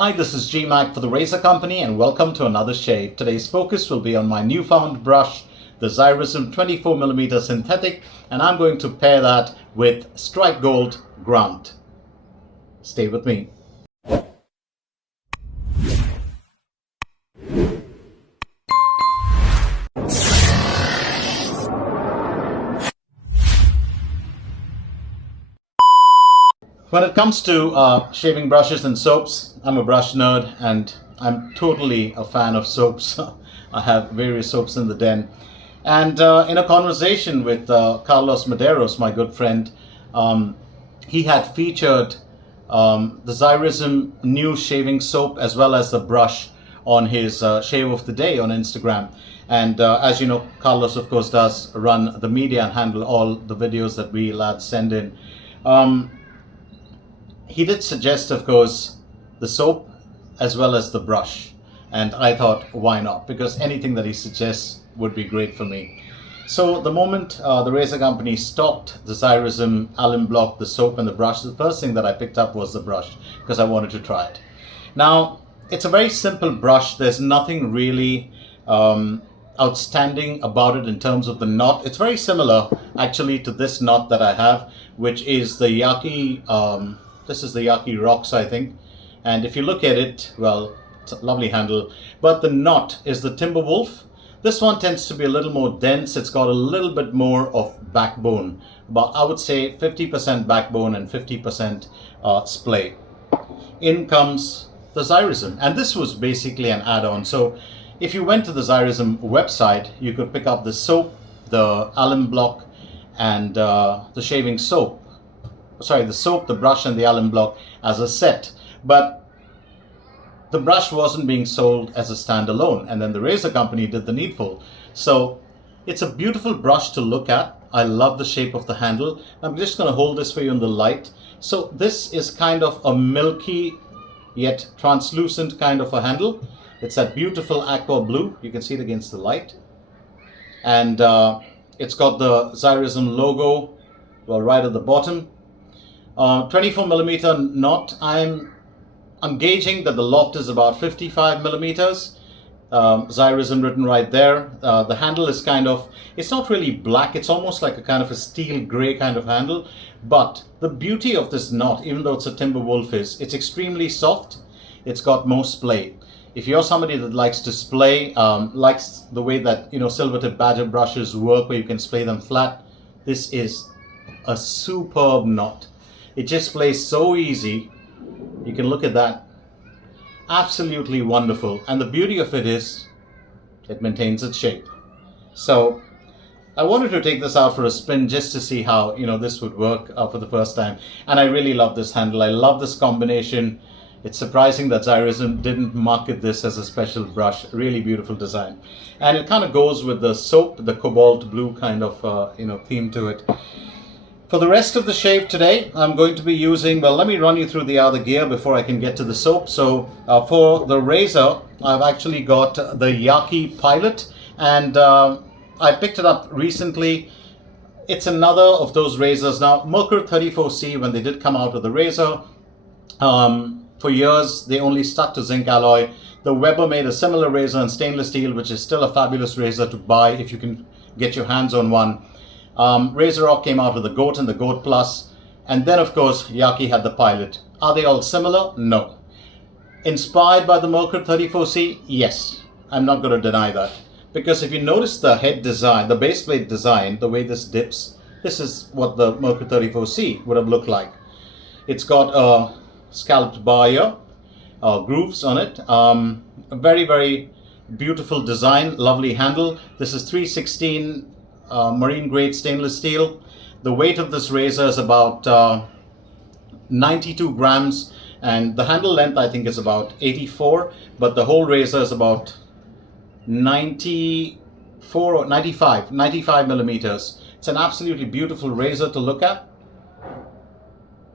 Hi, this is GMac for the Razor Company and welcome to another shave. Today's focus will be on my newfound brush, the Xyrism 24mm synthetic, and I'm going to pair that with Strike Gold Grant. Stay with me. When it comes to shaving brushes and soaps, I'm a brush nerd and I'm totally a fan of soaps. I have various soaps in the den. And in a conversation with Carlos Medeiros, my good friend, he had featured the Xyrism new shaving soap as well as the brush on his shave of the day on Instagram. And as you know, Carlos of course does run the media and handle all the videos that we lads send in. He did suggest, of course, the soap as well as the brush. And I thought, why not? Because anything that he suggests would be great for me. So the moment the Razor Company stocked the Xyrism alum block, the soap and the brush, the first thing that I picked up was the brush because I wanted to try it. Now, it's a very simple brush. There's nothing really outstanding about it in terms of the knot. It's very similar actually to this knot that I have, which is the Yaqi this is the Yaqi Rocks, I think. And if you look at it, well, it's a lovely handle. But the knot is the Timberwolf. This one tends to be a little more dense. It's got a little bit more of backbone. But I would say 50% backbone and 50% splay. In comes the Xyrism. And this was basically an add-on. So if you went to the Xyrism website, you could pick up the soap, the alum block, and the shaving soap. Sorry, the soap, the brush, and the alum block as a set. But the brush wasn't being sold as a standalone. And then the Razor Company did the needful. So it's a beautiful brush to look at. I love the shape of the handle. I'm just going to hold this for you in the light. So this is kind of a milky yet translucent kind of a handle. It's that beautiful aqua blue. You can see it against the light. And it's got the Xyrism logo, well, right at the bottom. 24mm knot. I'm gauging that the loft is about 55 millimeters. Xyrism written right there. The handle is kind of, it's not really black. It's almost like a kind of a steel gray kind of handle. But the beauty of this knot, even though it's a Timberwolf, is it's extremely soft. It's got more splay. If you're somebody that likes to splay, likes the way that, silver tip badger brushes work, where you can splay them flat, this is a superb knot. It just plays so easy. You can look at that. Absolutely wonderful. And the beauty of it is it maintains its shape. So I wanted to take this out for a spin just to see how this would work for the first time. And I really love this handle. I love this combination. It's surprising that Xyrism didn't market this as a special brush. Really beautiful design. And it kind of goes with the soap, the cobalt blue kind of theme to it. For the rest of the shave today, I'm going to be using, well, let me run you through the other gear before I can get to the soap. So for the razor, I've actually got the Yaqi Pilot, and I picked it up recently. It's another of those razors. Now, Merkur 34C, when they did come out with the razor, for years, they only stuck to zinc alloy. The Weber made a similar razor in stainless steel, which is still a fabulous razor to buy if you can get your hands on one. Razor Rock came out with the Goat and the Goat Plus, and then of course Yaqi had the Pilot. Are they all similar? No. Inspired by the Merkur 34C? Yes. I'm not going to deny that. Because if you notice the head design, the base plate design, the way this dips, this is what the Merkur 34C would have looked like. It's got a scalloped bar here, grooves on it, a very, very beautiful design, lovely handle. This is 316 marine grade stainless steel. The weight of this razor is about 92 grams, and the handle length I think is about 84, but the whole razor is about 94 or 95 millimeters. It's an absolutely beautiful razor to look at.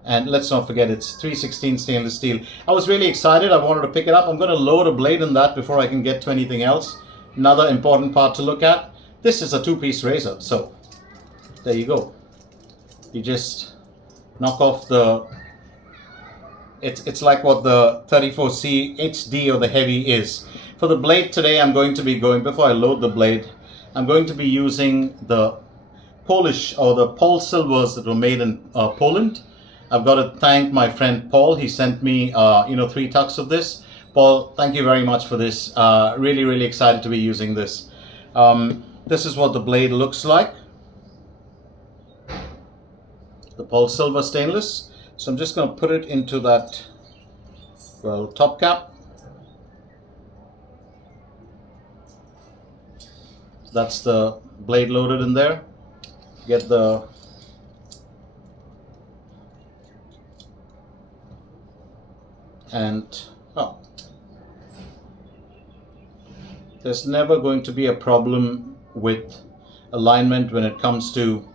And let's not forget it's 316 stainless steel. I was really excited. I wanted to pick it up. I'm going to load a blade in that before I can get to anything else. Another important part to look at. This is a two-piece razor, so there you go. You just knock off the It's like what the 34C HD or the Heavy is. For the blade today, I'm going to be going, before I load the blade, I'm going to be using the Polish or the Polsilvers that were made in Poland. I've got to thank my friend Paul. He sent me 3 tucks of this. Paul, thank you very much for this. Really, really excited to be using this. This is what the blade looks like. The Polsilver stainless. So I'm just going to put it into that, well, top cap. That's the blade loaded in there. Get the there's never going to be a problem with alignment when it comes to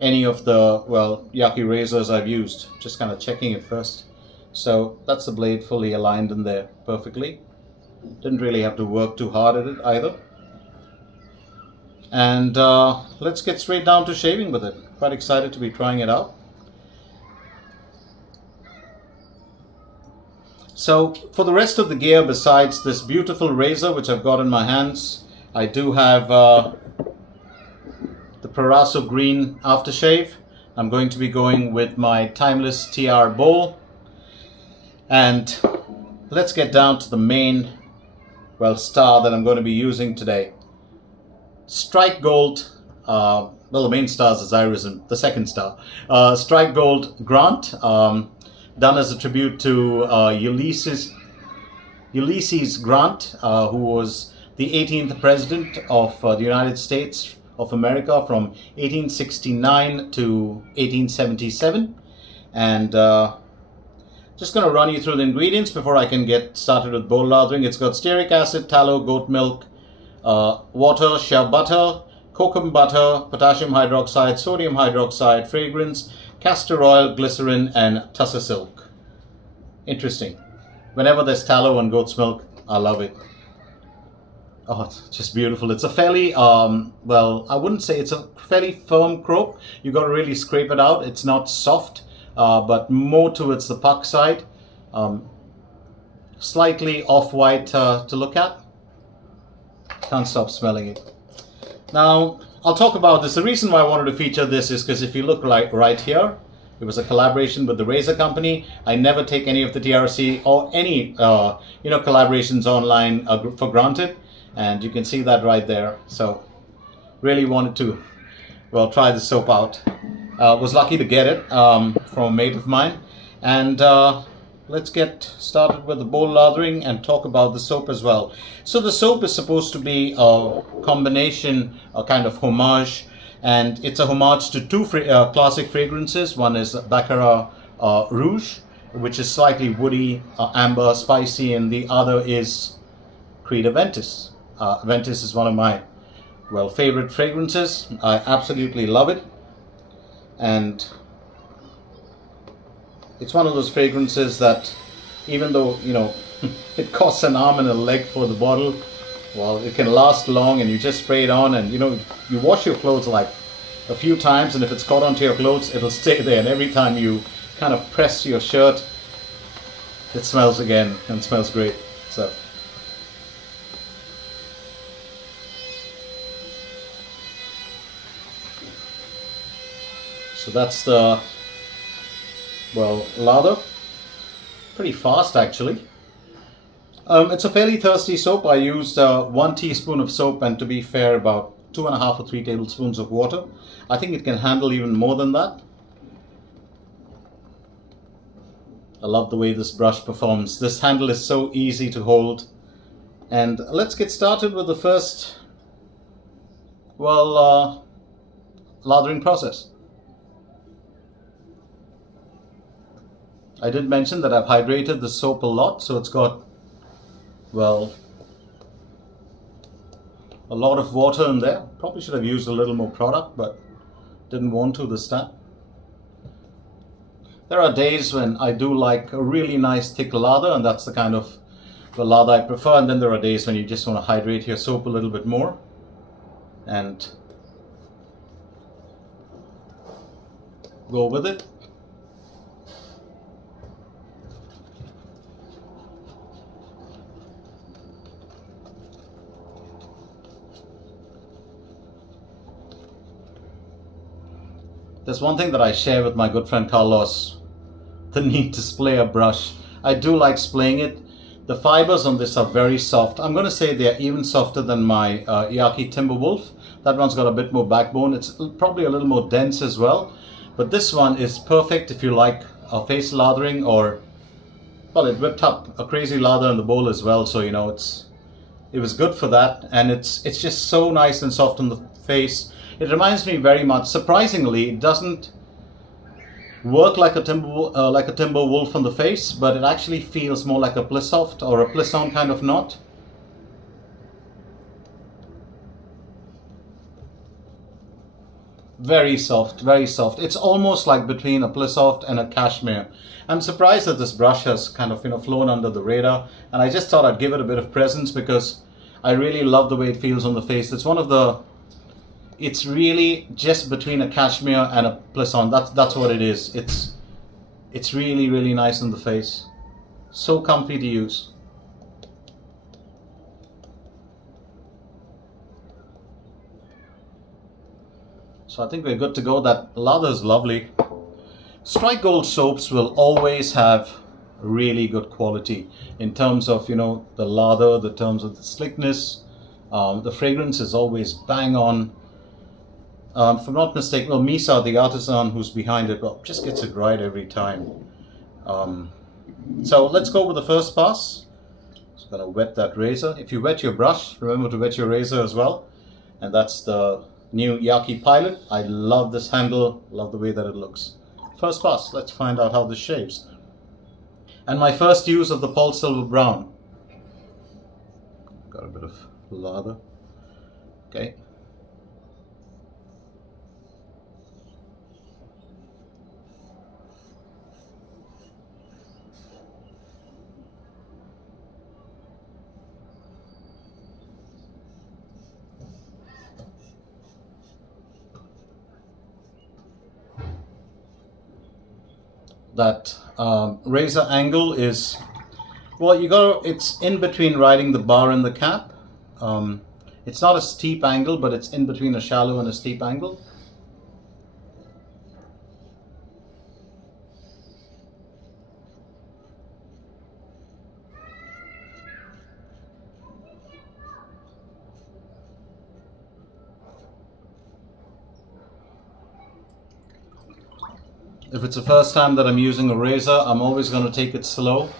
any of the, well, Yaqi razors I've used. Just kind of checking it first. So that's the blade fully aligned in there perfectly. Didn't really have to work too hard at it either. And let's get straight down to shaving with it. Quite excited to be trying it out. So for the rest of the gear, besides this beautiful razor which I've got in my hands, I do have the Proraso green aftershave. I'm going to be going with my Timelss TR bowl. And let's get down to the main, well, star that I'm going to be using today. Strike Gold, well, the main star is Xyrism, the second star. Strike Gold Grant, done as a tribute to Ulysses Grant, who was the 18th president of the United States of America from 1869 to 1877. And just going to run you through the ingredients before I can get started with bowl lathering. It's got stearic acid, tallow, goat milk, water, shea butter, cocoa butter, potassium hydroxide, sodium hydroxide, fragrance, castor oil, glycerin, and tussar silk. Interesting. Whenever there's tallow and goat's milk, I love it. Oh, it's just beautiful. It's a fairly, well, I wouldn't say it's a fairly firm croak. You got to really scrape it out. It's not soft, but more towards the puck side. Slightly off-white to look at. Can't stop smelling it. Now, I'll talk about this. The reason why I wanted to feature this is because if you look right here, it was a collaboration with the razor company. I never take any of the TRC or any collaborations online for granted, and you can see that right there. So, really wanted to, well, try the soap out. Was lucky to get it from a mate of mine, and let's get started with the bowl lathering and talk about the soap as well. So the soap is supposed to be a combination, a kind of homage, and it's a homage to two classic fragrances. One is Baccarat Rouge, which is slightly woody, amber, spicy, and the other is Creed Ventus. Ventus is one of my, well, favorite fragrances. I absolutely love it, and it's one of those fragrances that, even though, it costs an arm and a leg for the bottle, well, it can last long, and you just spray it on, and, you wash your clothes like a few times, and if it's caught onto your clothes, it'll stay there, and every time you kind of press your shirt, it smells again, and smells great. So that's the, well, lather. Pretty fast, actually. It's a fairly thirsty soap. I used 1 teaspoon of soap, and to be fair, about 2.5 or 3 tablespoons of water. I think it can handle even more than that. I love the way this brush performs. This handle is so easy to hold. And let's get started with the first, well, lathering process. I did mention that I've hydrated the soap a lot, so it's got, well, a lot of water in there. Probably should have used a little more product, but didn't want to this time. There are days when I do like a really nice thick lather, and that's the kind of the lather I prefer. And then there are days when you just want to hydrate your soap a little bit more. And go with it. There's one thing that I share with my good friend Carlos, the need to splay a brush. I do like splaying it. The fibers on this are very soft. I'm going to say they're even softer than my Yaqi Timberwolf. That one's got a bit more backbone. It's probably a little more dense as well. But this one is perfect if you like face lathering, or, well, it whipped up a crazy lather in the bowl as well. So, you know, it was good for that. And it's just so nice and soft on the face. It reminds me very much, surprisingly, it doesn't work like a timber wolf on the face, but it actually feels more like a Plissoft or a Plisson kind of knot. Very soft, very soft. It's almost like between a Plissoft and a Cashmere. I'm surprised that this brush has kind of, you know, flown under the radar, and I just thought I'd give it a bit of presence because I really love the way it feels on the face. It's really just between a Cashmere and a Plisson. That's what it is. It's really, really nice on the face. So comfy to use. So I think we're good to go. That lather is lovely. Strike Gold soaps will always have really good quality in terms of, you know, the lather, the terms of the slickness. The fragrance is always bang on. If I'm not mistaken, well, Misa, the artisan who's behind it, well, just gets it right every time. So let's go with the first pass. Just gonna wet that razor. If you wet your brush, remember to wet your razor as well. And that's the new Yaqi Pilot. I love this handle, love the way that it looks. First pass, let's find out how this shaves. And my first use of the Polsilver brown. Got a bit of lather. Okay. That razor angle is, well, it's in between riding the bar and the cap. It's not a steep angle, but it's in between a shallow and a steep angle. If it's the first time that I'm using a razor, I'm always going to take it slow.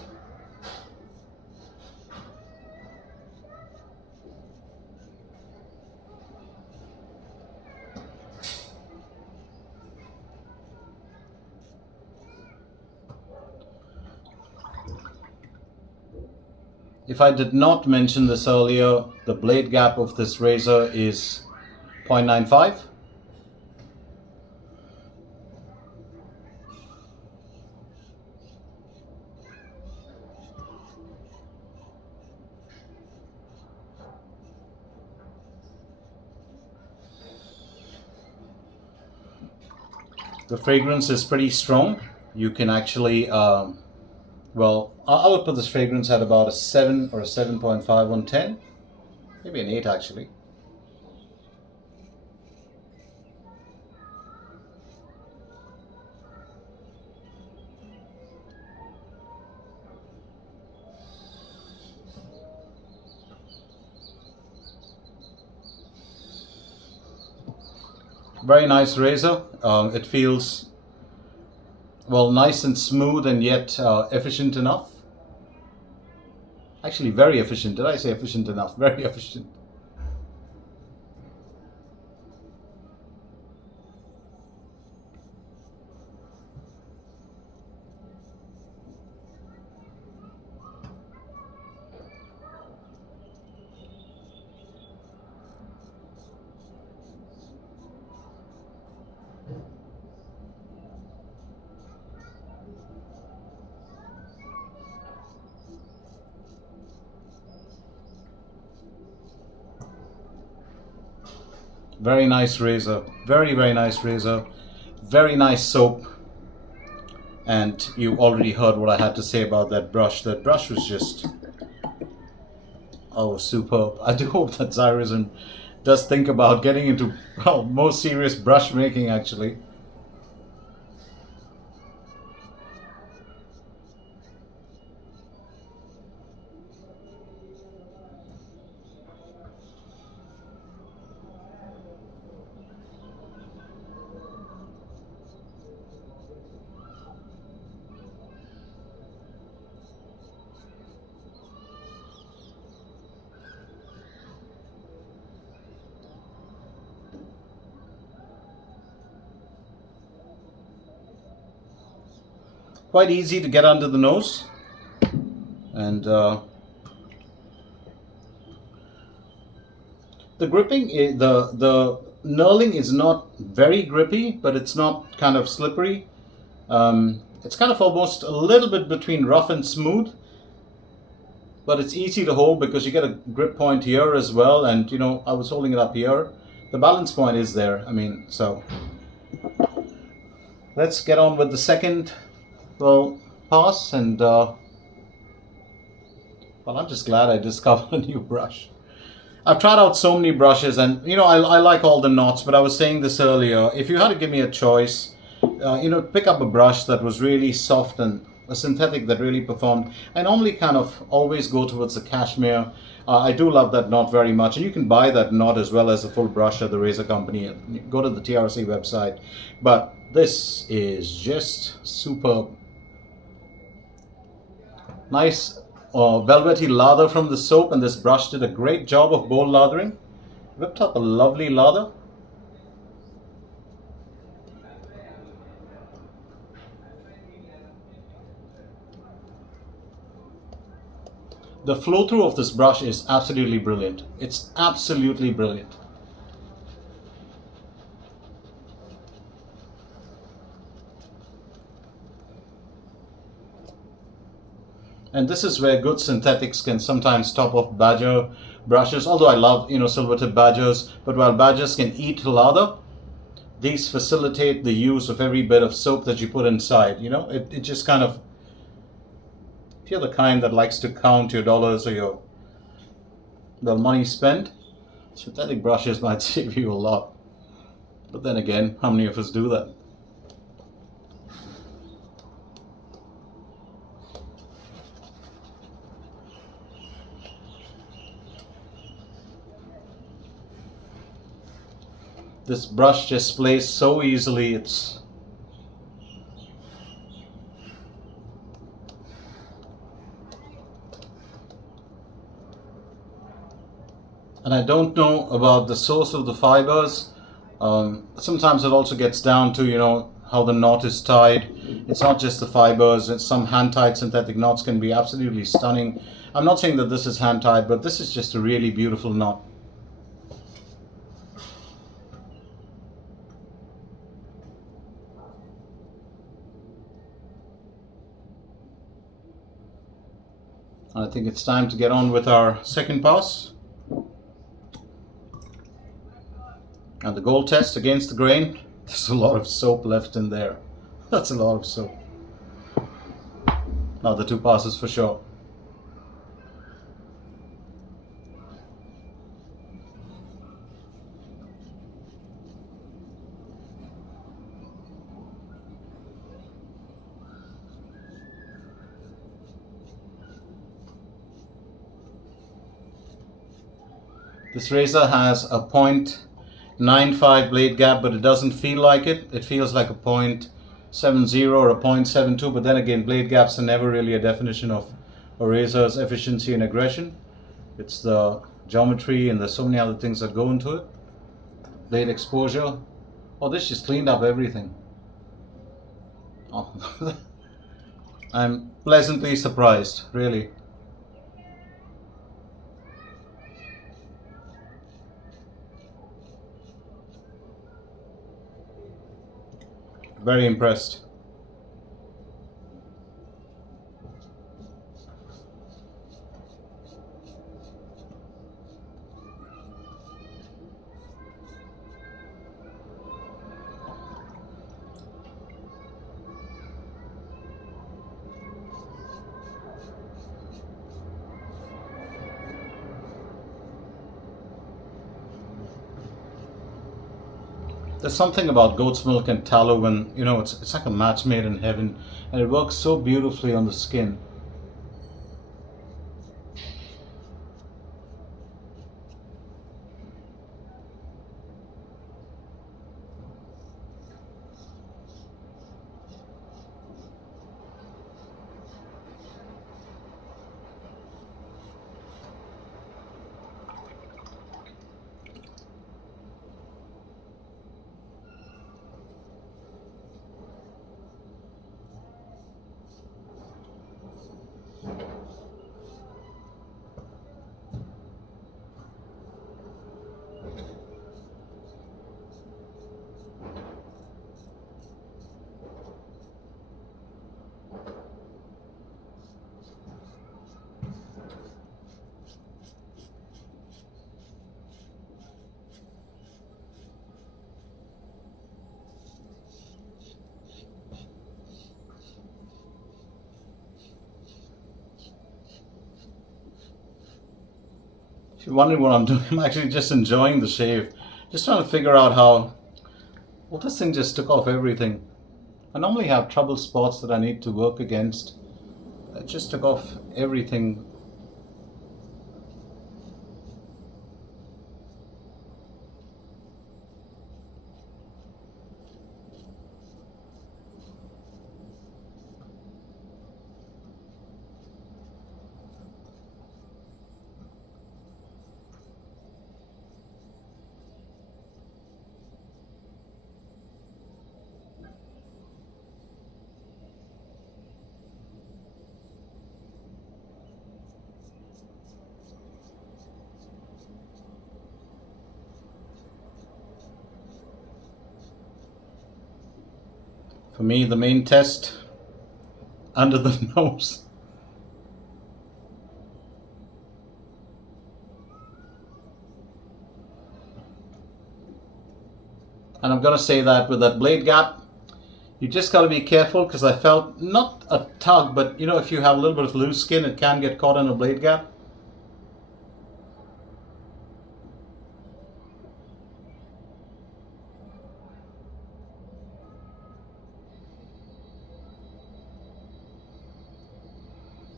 If I did not mention this earlier, the blade gap of this razor is 0.95. The fragrance is pretty strong. You can actually, well, I would put this fragrance at about a 7 or a 7.5 on 10. Maybe an 8 actually. Very nice razor. It feels, well, nice and smooth and yet efficient enough. Actually, very efficient. Did I say efficient enough? Very efficient. Very nice razor, very, very nice razor, very nice soap. And you already heard what I had to say about that brush. That brush was just, oh, superb. I do hope that Xyrism does think about getting into, well, more serious brush making actually. quite easy to get under the nose, and the gripping, the knurling is not very grippy, but it's not kind of slippery. It's kind of almost a little bit between rough and smooth, but it's easy to hold because you get a grip point here as well, and you know, I was holding it up here. The balance point is there. I mean, so let's get on with the second, well, pass, and well, I'm just glad I discovered a new brush. I've tried out so many brushes, and you know, I like all the knots, but I was saying this earlier, if you had to give me a choice, you know, pick up a brush that was really soft and a synthetic that really performed, I normally kind of always go towards the cashmere. I do love that knot very much, and you can buy that knot as well as a full brush at the razor company. Go to the TRC website, but this is just superb. Nice velvety lather from the soap, and this brush did a great job of bowl lathering. Whipped up a lovely lather. The flow through of this brush is absolutely brilliant. It's absolutely brilliant. And this is where good synthetics can sometimes top off badger brushes. Although I love, you know, silver tip badgers, but while badgers can eat lather, these facilitate the use of every bit of soap that you put inside. You know, it just kind of, if you're the kind that likes to count your dollars or your money spent, synthetic brushes might save you a lot. But then again, how many of us do that? This brush just plays so easily. It's and I don't know about the source of the fibers. Sometimes it also gets down to, you know, how the knot is tied. It's not just the fibers. It's some hand-tied synthetic knots can be absolutely stunning. I'm not saying that this is hand-tied, but this is just a really beautiful knot. I think it's time to get on with our second pass. And the gold test against the grain. There's a lot of soap left in there. That's a lot of soap. Now the two passes for sure. This razor has a 0.95 blade gap, but it doesn't feel like it. It feels like a 0.70 or a 0.72, but then again, blade gaps are never really a definition of a razor's efficiency and aggression. It's the geometry, and there's so many other things that go into it. Blade exposure. Oh, this just cleaned up everything. Oh. I'm pleasantly surprised, really. Very impressed. There's something about goat's milk and tallow, and you know, it's like a match made in heaven, and it works so beautifully on the skin. you're wondering what I'm doing, I'm actually just enjoying the shave. Just trying to figure out how, well, this thing just took off everything. I normally have trouble spots that I need to work against. It just took off everything. For me, the main test, under the nose. And I'm going to say that with that blade gap, you just got to be careful, because I felt not a tug, but you know, if you have a little bit of loose skin, it can get caught in a blade gap.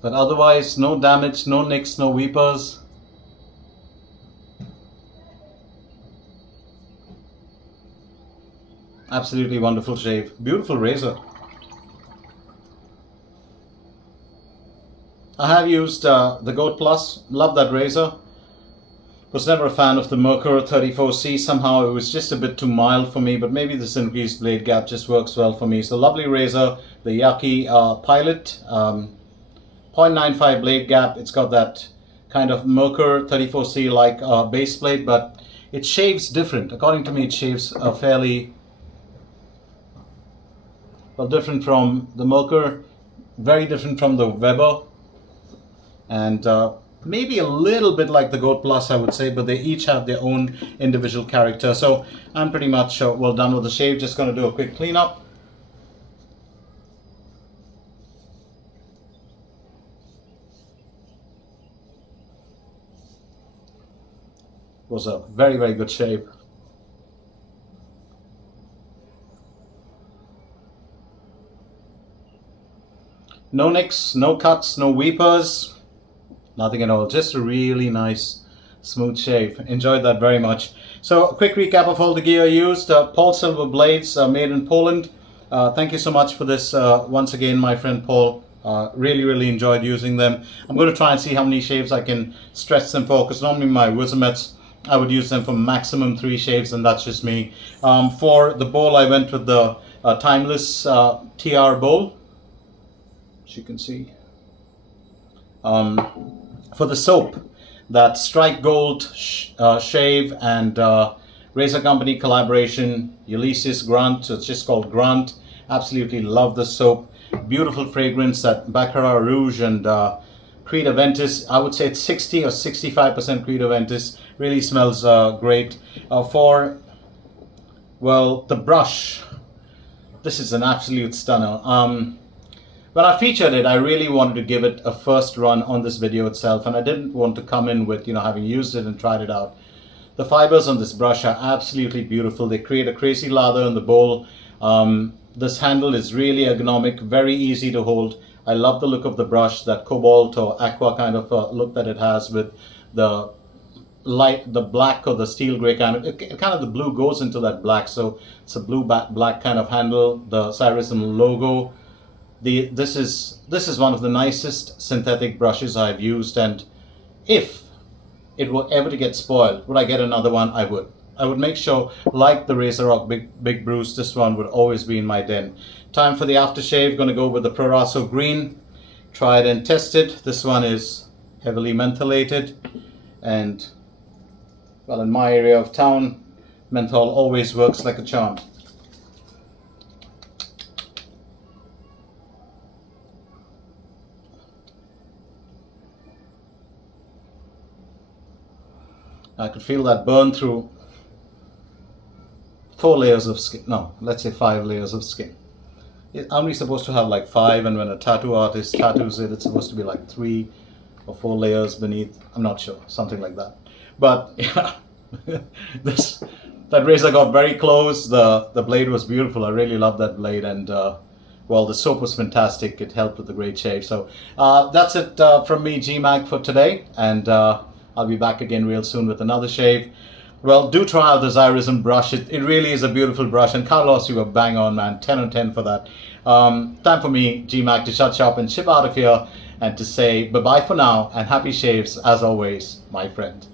But otherwise, no damage, no nicks, no weepers. Absolutely wonderful shave. Beautiful razor. I have used the Goat Plus. Love that razor. Was never a fan of the Merkur 34C. Somehow it was just a bit too mild for me, but maybe this increased blade gap just works well for me. So lovely razor. The Yaqi Pilot. 0.95 blade gap. It's got that kind of Merkur 34C like base blade, but it shaves different. According to me, it shaves fairly well, different from the Merkur, very different from the Weber, and maybe a little bit like the Goat Plus, I would say, but they each have their own individual character. So I'm pretty much well done with the shave. Just going to do a quick cleanup. Was a very, very good shave. No nicks, no cuts, no weepers, nothing at all. Just a really nice, smooth shave. Enjoyed that very much. So a quick recap of all the gear I used. Polsilver blades made in Poland. Thank you so much for this once again, my friend Paul. Really enjoyed using them. I'm going to try and see how many shaves I can stretch them for, because normally my Wisomets, I would use them for maximum 3 shaves, and that's just me. For the bowl, I went with the Timelss TR bowl, as you can see. For the soap, that Strike Gold shave and Razor Company collaboration, Ulysses Grant, so it's just called Grant. Absolutely love the soap. Beautiful fragrance, that Baccarat Rouge and Creed Aventus. I would say it's 60 or 65% Creed Aventus. Really smells great. For, well, the brush, this is an absolute stunner. When I featured it, I really wanted to give it a first run on this video itself, and I didn't want to come in with, you know, having used it and tried it out. The fibers on this brush are absolutely beautiful. They create a crazy lather in the bowl. This handle is really ergonomic, very easy to hold. I love the look of the brush, that cobalt or aqua kind of look that it has with the light, the black or the steel gray kind of, kind of the blue goes into that black, so it's a blue black kind of handle. The Xyrism logo. This is one of the nicest synthetic brushes I've used, and if it were ever to get spoiled, would I get another one? I would. I would make sure, like the RazoRock Big Bruce, this one would always be in my den. Time for the aftershave. Going to go with the Proraso green. Tried and tested. This one is heavily mentholated, and well, in my area of town, menthol always works like a charm. I could feel that burn through 4 layers of skin. No, let's say 5 layers of skin. It's only supposed to have like 5, and when a tattoo artist tattoos it, it's supposed to be like 3 or 4 layers beneath. I'm not sure, something like that. But yeah, this that razor got very close. The blade was beautiful. I really love that blade, and well, the soap was fantastic. It helped with the great shave. So that's it from me, GMac, for today, and I'll be back again real soon with another shave. Well, do try out the Xyrism brush. It really is a beautiful brush, and Carlos, you were bang on, man. 10 on 10 for that. Time for me, GMac, to shut shop and ship out of here, and to say bye-bye for now, and happy shaves as always, my friend.